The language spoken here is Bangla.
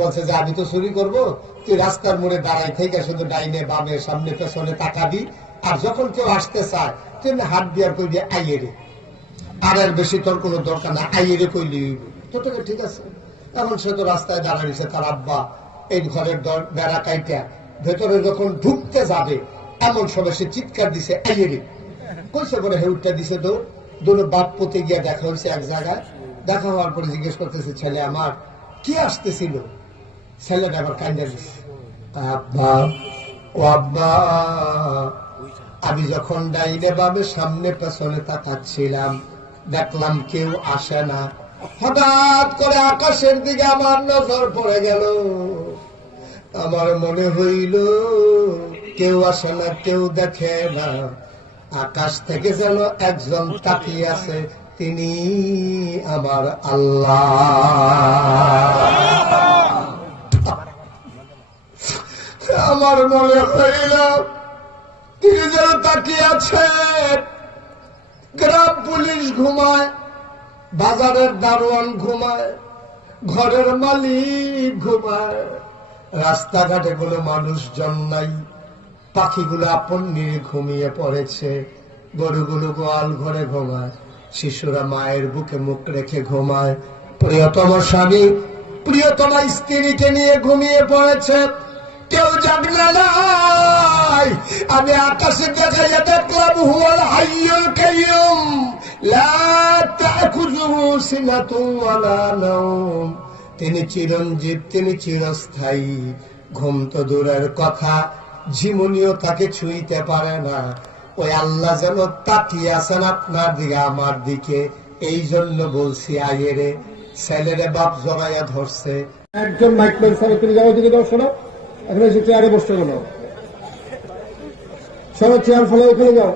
বলছে, যে, আমি তো চুরি করব। তুই রাস্তার মোড়ে দাঁড়াই থেকে শুধু ডাইনে, বামে, সামনে, পেছনে তাকাবি আর যখন কেউ আসতে চায় এমনি হাত দিয়ার আইয়ে রে। আর এর বেশি তোর কোনো দরকার না, আইয়ে রে কইলি তো তোকে ঠিক আছে। এখন সে তো রাস্তায় দাঁড়াইছে, তার আব্বা এই ঘরের বেড়া কাইটা। ভেতরে যখন ঢুকতে যাবে, এমন সময় সে চিৎকার দিছে, আইয়ে রে। কইছে করে হেউটটা দিছে তো। দুটো বাপ পতে গিয়া দেখা হয়েছে এক জায়গায়। দেখা হওয়ার পরে জিজ্ঞেস করতেছে, ছেলে আমার, কি আসতেছিল? ছেলেটা আবার কান্দা আব্বা ও আব্বা, আমি যখন ডাইনে বাবে সামনে পেছনে তাকাচ্ছিলাম, দেখলাম কেউ আসে না। হঠাৎ করে আকাশের দিকে আমার নজর পড়ে গেল। আমার মনে হইল, কেউ আসে না, কেউ দেখে না। আকাশ থেকে যেন একজন তাকিয়ে আছে, তিনি আমার আল্লাহ। আমার মনে হইল, তিনি যেন তাকিয়ে আছে গ্রাম পুলিশ ঘুমায়, বাজারের দারোয়ান ঘুমায়, ঘরের মালিক ঘুমায়। রাস্তাঘাটে কোনো মানুষজন নাই পাখিগুলো আপন নিয়ে ঘুমিয়ে পড়েছে, গরুগুলো গোয়াল ঘরে ঘুমায়, শিশুরা মায়ের বুকে মুখ রেখে ঘুমায়। প্রিয়তম স্বামী, প্রিয়তম স্ত্রীকে নিয়ে ঘুমিয়ে পড়েছে। কেউ জাগলে নাই। আমি আকাশে দেখাইয়া দেখলাম, হুয়াল হাইয়ুল কাইয়ুম। লা তাখুযুহু সিনাতুন ওয়ালা নাওম। তিনি চিরঞ্জীব, তিনি চিরস্থায়ী। ঘুম তো দূরের কথা, ঝিমুনিও তাকে ছুঁইতে পারে না। ওই আল্লাহ যেন তাকিয়ে আছেন আপনার দিকে, আমার দিকে। এই জন্য বলছি আইয়েরে ছেলেরে বাপ জড়াইয়া ধরছে। একজন যাও দিকে দাও শোনো। এখন এসে চেয়ারে বসতে গেল। সবাই চেয়ার ফেলে ওখানে যাও।